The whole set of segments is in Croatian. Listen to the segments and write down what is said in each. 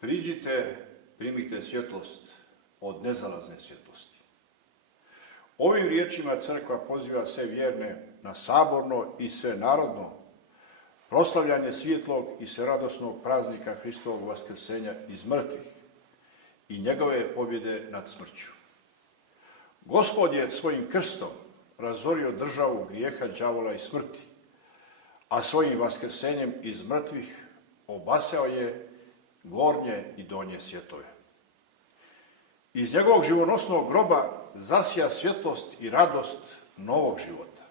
Priđite, primite svjetlost od nezalazne svjetlosti. Ovim riječima crkva poziva sve vjerne na saborno i svenarodno proslavljanje svjetlog i sveradosnog praznika Hristovog vaskrsenja iz mrtvih i njegove pobjede nad smrću. Gospod je svojim krstom razorio državu grijeha, đavola i smrti, a svojim vaskrsenjem iz mrtvih obasjao je gornje i donje svjetove. Iz njegovog živonosnog groba zasija svjetlost i radost novog života.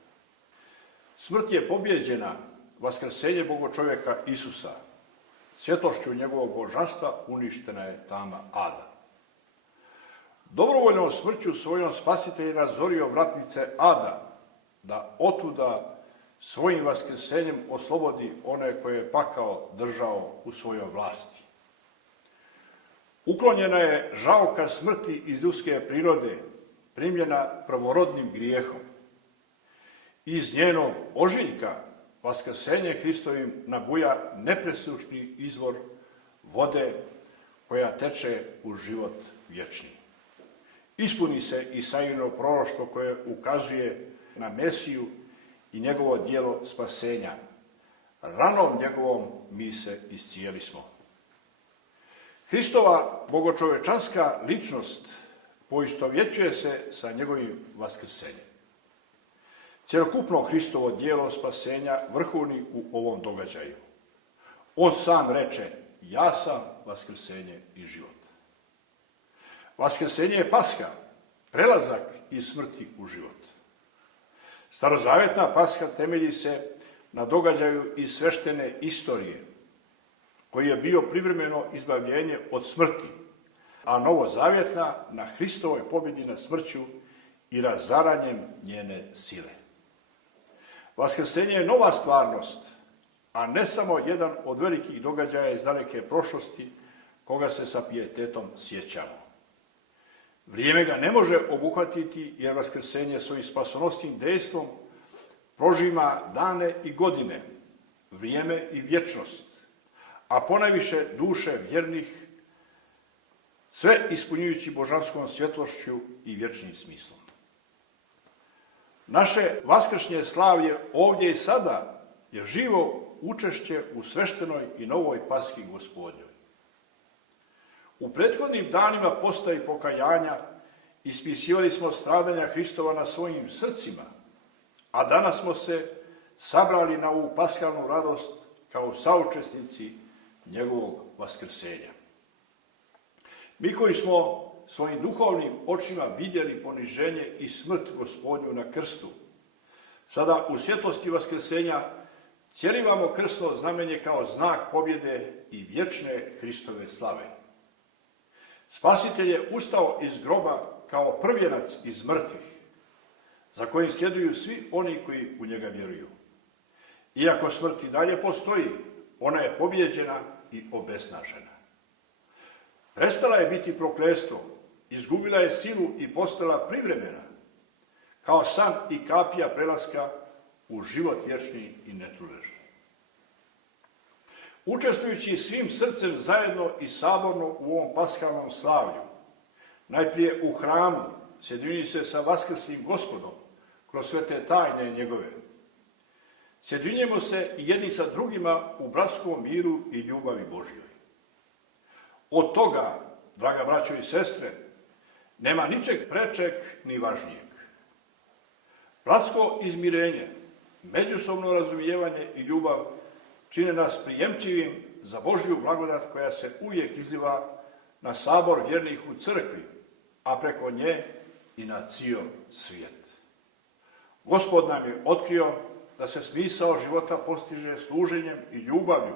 Smrt je pobjeđena, vaskrsenje Bogočovjeka Isusa. Svjetlošću njegovog božanstva uništena je tama ada. Dobrovoljnom smrću svojom spasitelj razorio vratnice ada, da otuda svojim vaskrsenjem oslobodi one koje je pakao držao u svojoj vlasti. Uklonjena je žalka smrti iz ljudske prirode, primljena prvorodnim grijehom. Iz njenog ožiljka vaskrsenje Hristovim nabuja nepresušni izvor vode koja teče u život vječni. Ispuni se Isajino proroštvo koje ukazuje na Mesiju i njegovo djelo spasenja. Ranom njegovom mi se iscijelismo. Hristova bogočovečanska ličnost poistovjećuje se sa njegovim vaskrsenjem. Cjelokupno Hristovo djelo spasenja vrhuni u ovom događaju. On sam reče, ja sam vaskrsenje i život. Vaskrsenje je Paska, prelazak iz smrti u život. Starozavjetna Paska temelji se na događaju iz sveštene istorije, koji je bio privremeno izbavljenje od smrti, a novozavjetna na Hristovoj pobjedi nad smrću i razaranjem njene sile. Vaskrsenje je nova stvarnost, a ne samo jedan od velikih događaja iz daleke prošlosti, koga se sa pijetetom sjećamo. Vrijeme ga ne može obuhvatiti jer vaskrsenje svojim spasonosnim dejstvom prožima dane i godine, vrijeme i vječnost, a ponajviše duše vjernih, sve ispunjujući božanskom svjetlošću i vječnim smislom. Naše vaskršnje slavlje ovdje i sada je živo učešće u sveštenoj i novoj Paski Gospodnjoj. U prethodnim danima posta i pokajanja ispisivali smo stradanja Hristova na svojim srcima, a danas smo se sabrali na ovu paskalnu radost kao saučesnici njegovog vaskrsenja. Mi koji smo svojim duhovnim očima vidjeli poniženje i smrt Gospodnju na krstu, sada u svjetlosti vaskrsenja cjelivamo krsno znamenje kao znak pobjede i vječne Hristove slave. Spasitelj je ustao iz groba kao prvjenac iz mrtvih, za kojim sljeduju svi oni koji u njega vjeruju. Iako smrt i dalje postoji, ona je pobjeđena i obesnažena. Prestala je biti prokletstvo, izgubila je silu i postala privremena, kao san i kapija prelaska u život vječni i netruležni. Učestvujući svim srcem zajedno i saborno u ovom paskalnom slavlju, najprije u hramu, sjedinjujući se sa vaskrslim Gospodom kroz sve te tajne njegove. Sjedinjujemo se i jedni sa drugima u bratskom miru i ljubavi Božjoj. Od toga, draga braćo i sestre, nema ničeg prečeg ni važnijeg. Bratsko izmirenje, međusobno razumijevanje i ljubav čine nas prijemčivim za Božju blagodat koja se uvijek izliva na sabor vjernih u crkvi, a preko nje i na cijel svijet. Gospod nam je otkrio da se smisao života postiže služenjem i ljubavlju,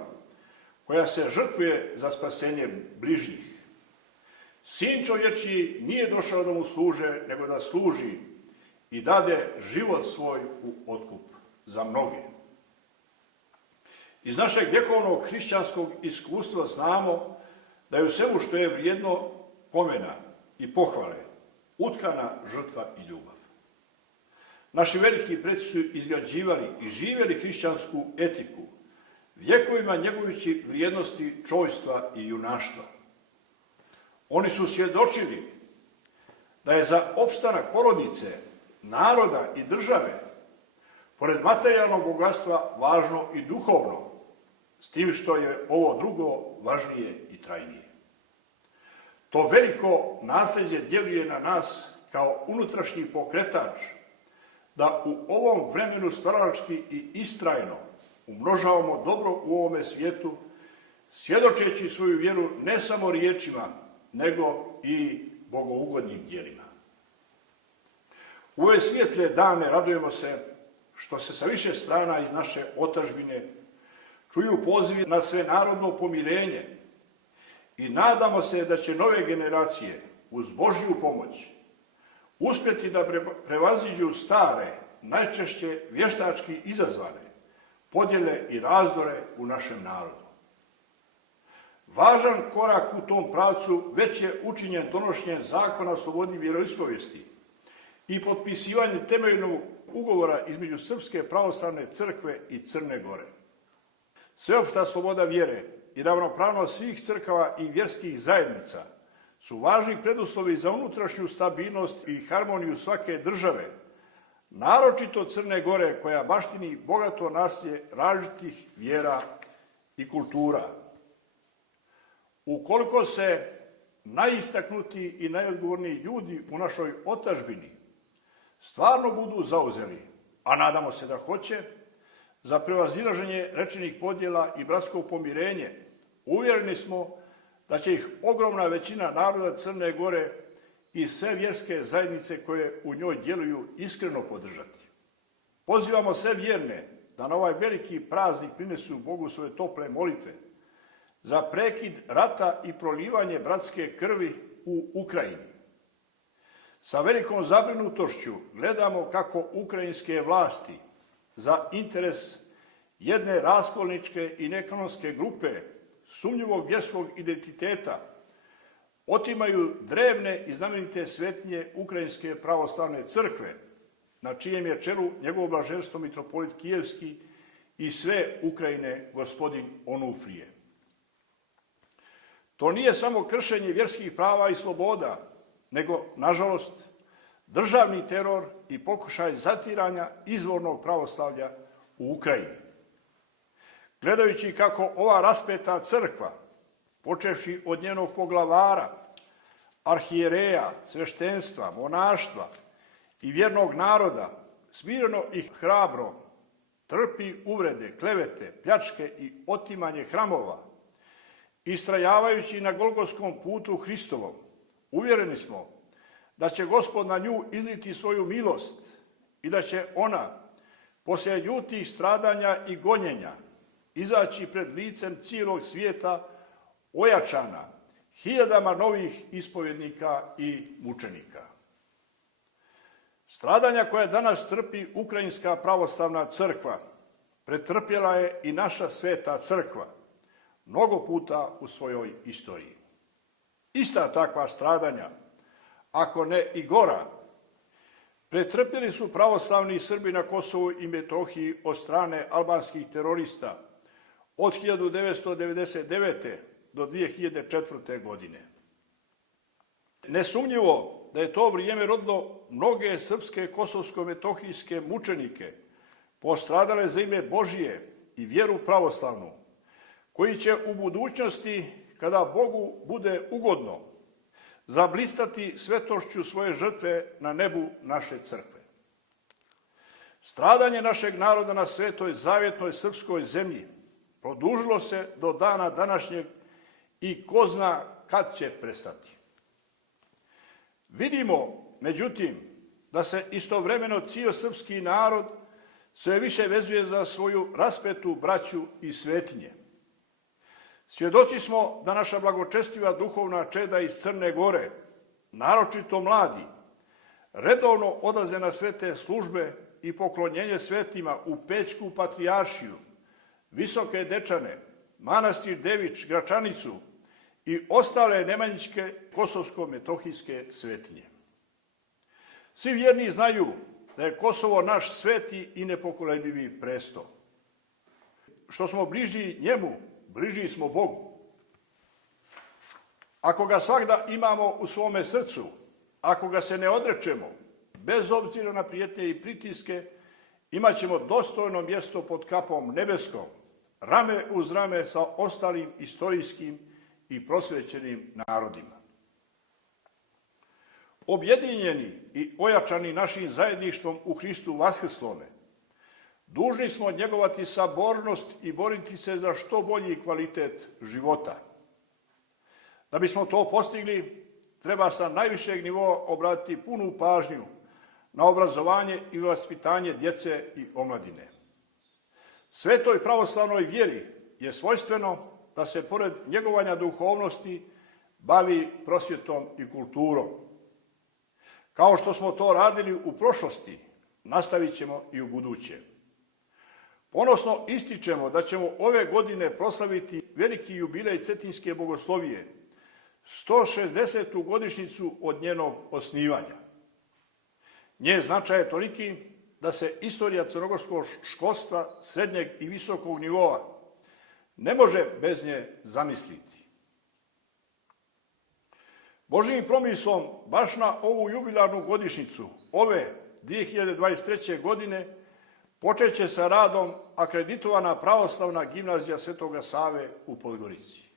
koja se žrtvuje za spasenje bližnjih. Sin čovječiji nije došao da mu služe, nego da služi i dade život svoj u otkup za mnoge. Iz našeg vjekovnog hrišćanskog iskustva znamo da je u svemu što je vrijedno pomena i pohvale utkana žrtva i ljubav. Naši veliki preci su izgrađivali i živjeli hrišćansku etiku, vjekovima njegujući vrijednosti čojstva i junaštva. Oni su svjedočili da je za opstanak porodice, naroda i države, pored materijalnog bogatstva, važno i duhovno, s tim što je ovo drugo važnije i trajnije. To veliko nasljeđe djeluje na nas kao unutrašnji pokretač da u ovom vremenu stvaralački i istrajno umnožavamo dobro u ovome svijetu, svjedočeći svoju vjeru ne samo riječima, nego i bogougodnim djelima. U ove svijetle dane radujemo se što se sa više strana iz naše otadžbine čuju pozivi na svenarodno pomirenje i nadamo se da će nove generacije uz Božju pomoć uspjeti da prevaziđu stare, najčešće vještački izazvane podjele i razdore u našem narodu. Važan korak u tom pravcu već je učinjen donošenjem Zakona o slobodi vjeroispovijesti i potpisivanje temeljnog ugovora između Srpske pravoslavne crkve i Crne Gore. Sveopšta sloboda vjere i ravnopravnost svih crkava i vjerskih zajednica su važni preduslovi za unutrašnju stabilnost i harmoniju svake države, naročito Crne Gore koja baštini bogato nasljeđe različitih vjera i kultura. Ukoliko se najistaknutiji i najodgovorniji ljudi u našoj otadžbini stvarno budu zauzeli, a nadamo se da hoće, za prevazilaženje rečenih podjela i bratsko pomirenje, uvjereni smo da će ih ogromna većina naroda Crne Gore i sve vjerske zajednice koje u njoj djeluju iskreno podržati. Pozivamo sve vjerne da na ovaj veliki praznik prinesu Bogu svoje tople molitve za prekid rata i prolivanje bratske krvi u Ukrajini. Sa velikom zabrinutošću gledamo kako ukrajinske vlasti za interes jedne raskolničke i neekonomske grupe sumnjivog vjerskog identiteta otimaju drevne i znamenite svetinje Ukrajinske pravoslavne crkve, na čijem je čelu njegovo blaženstvo mitropolit Kijevski i sve Ukrajine gospodin Onufrije. To nije samo kršenje vjerskih prava i sloboda, nego, nažalost, državni teror i pokušaj zatiranja izvornog pravoslavlja u Ukrajini. Gledajući kako ova raspeta crkva, počevši od njenog poglavara, arhijereja, sveštenstva, monaštva i vjernog naroda, smireno i hrabro trpi uvrede, klevete, pljačke i otimanje hramova, istrajavajući na golgotskom putu Hristovom, uvjereni smo da će Gospod na nju izliti svoju milost i da će ona, poslije ljutih stradanja i gonjenja, izaći pred licem cijelog svijeta ojačana hiljadama novih ispovjednika i mučenika. Stradanja koja danas trpi Ukrajinska pravoslavna crkva pretrpjela je i naša sveta crkva mnogo puta u svojoj istoriji. Ista takva stradanja, ako ne i gora, pretrpjeli su pravoslavni Srbi na Kosovu i Metohiji od strane albanskih terorista od 1999. do 2004. godine. Nesumnjivo da je to vrijeme rodilo mnoge srpske kosovsko-metohijske mučenike postradale za ime Božije i vjeru pravoslavnu, koji će u budućnosti, kada Bogu bude ugodno, zablistati svetošću svoje žrtve na nebu naše crkve. Stradanje našeg naroda na svetoj zavjetnoj srpskoj zemlji produžilo se do dana današnjeg i ko zna kad će prestati. Vidimo, međutim, da se istovremeno cijel srpski narod sve više vezuje za svoju raspetu braću i svetinje. Svjedoci smo da naša blagočestiva duhovna čeda iz Crne Gore, naročito mladi, redovno odlaze na svete službe i poklonjenje svetima u Pećku patrijaršiju, Visoke Dečane, manastir Dević, Gračanicu i ostale nemanjičke kosovsko-metohijske svetinje. Svi vjerni znaju da je Kosovo naš sveti i nepokolebljivi presto. Što smo bliži njemu, bliži smo Bogu. Ako ga svagda imamo u svome srcu, ako ga se ne odrečemo, bez obzira na prijetnje i pritiske, imat ćemo dostojno mjesto pod kapom nebeskom, rame uz rame sa ostalim istorijskim i prosvećenim narodima. Objedinjeni i ojačani našim zajedništvom u Hristu vaskrslome, dužni smo njegovati sabornost i boriti se za što bolji kvalitet života. Da bismo to postigli, treba sa najvišeg nivoa obratiti punu pažnju na obrazovanje i vaspitanje djece i omladine. Svetoj pravoslavnoj vjeri je svojstveno da se pored njegovanja duhovnosti bavi prosvjetom i kulturom. Kao što smo to radili u prošlosti, nastavit ćemo i u buduće. Ponosno ističemo da ćemo ove godine proslaviti veliki jubilej Cetinjske bogoslovije, 160. godišnjicu od njenog osnivanja. Njen značaj je toliki da se istorija crnogorskog školstva srednjeg i visokog nivoa ne može bez nje zamisliti. Božjim promislom baš na ovu jubilarnu godišnjicu ove 2023. godine počet će sa radom akreditovana pravoslavna gimnazija Svetoga Save u Podgorici.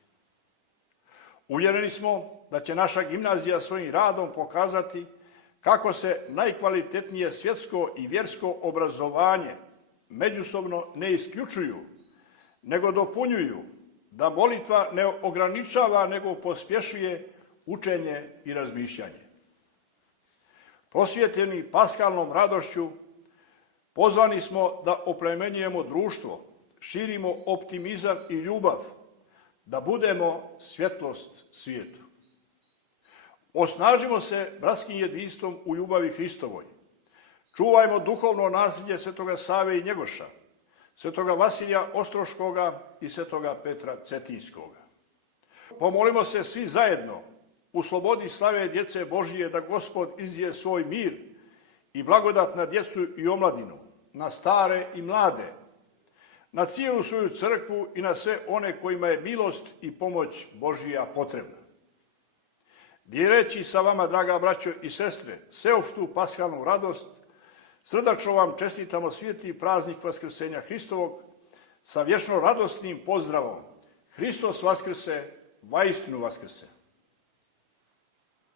Uvjereni smo da će naša gimnazija svojim radom pokazati kako se najkvalitetnije svjetsko i vjersko obrazovanje međusobno ne isključuju, nego dopunjuju, da molitva ne ograničava, nego pospješuje učenje i razmišljanje. Prosvjetljeni paskalnom radošću, pozvani smo da oplemenjujemo društvo, širimo optimizam i ljubav, da budemo svjetlost svijetu. Osnažimo se bratskim jedinstvom u ljubavi Hristovoj. Čuvajmo duhovno nasljeđe Svetoga Save i Njegoša, Svetoga Vasilija Ostroškoga i Svetoga Petra Cetinjskoga. Pomolimo se svi zajedno u slobodi slave djece Božije da Gospod izlije svoj mir i blagodat na djecu i omladinu, na stare i mlade, na cijelu svoju crkvu i na sve one kojima je milost i pomoć Božija potrebna. Dijeleći sa vama, draga braćo i sestre, sveopštu paskalnu radost, srdačno vam čestitamo sveti praznik Vaskrsenja Hristovog sa vječno radosnim pozdravom: Hristos Vaskrse, vaistinu Vaskrse.